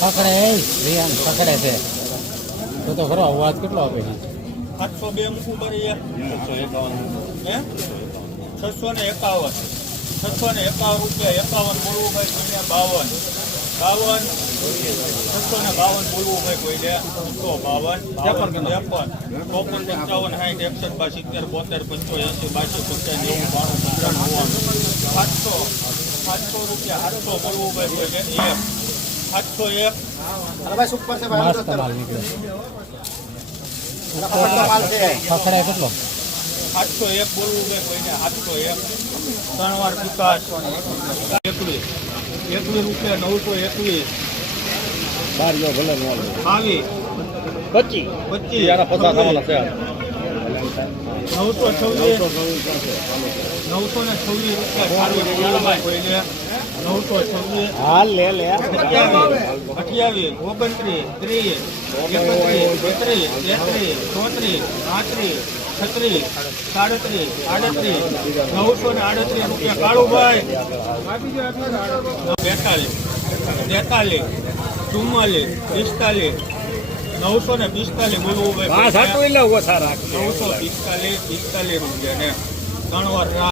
પકડે રિયાન પકડે છે તો ખરો અવાજ કેટલો આપે છે 702 મૂકવું પડે 651 651 રૂપિયા 51 બોલવું ભાઈ કોઈને 52 બોલવું ભાઈ કોઈને 152 રૂપિયા 700 બોલવું ભાઈ કોઈને 701 મસ્ત માલ નીકળે પકડે કેટલો 701 બોલવું ભાઈ કોઈને 701 ત્રણ વાર વિકાસ 21 રૂપિયા 921 બારીઓ ભલે 22 25 યાર પચાસ થવાના છે 926 રૂપિયા કોઈને 926 હાલ લે 28 29 30 31 32 33 34 35 36 37 38 રૂપિયા કાળુભાઈ 42 43 44 945 બોલવું ભાઈ 945 રૂપિયા ને 3 વાર